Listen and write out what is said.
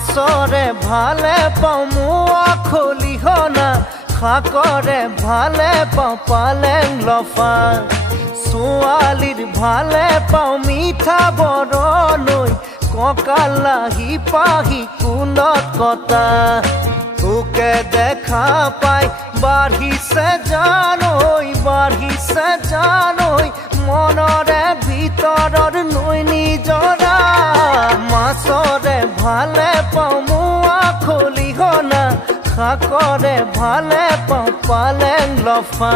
মাছৰে ভালে পাওঁ মোৱা খলিহনা শাকৰে ভালে পাওঁ পালেং লফা ছোৱালীৰ ভালে পাওঁ মিঠা বৰণৈ কঁকালাহি পাহি কুলত কটা তোকে দেখা পাই বাঢ়িছে জানৈ মনৰে ভিতৰৰ নৈ নিজৰা মাছৰে ভালে পাওঁ মোৱা খলিহনা শাকৰে ভালে পাওঁ পালেং লফা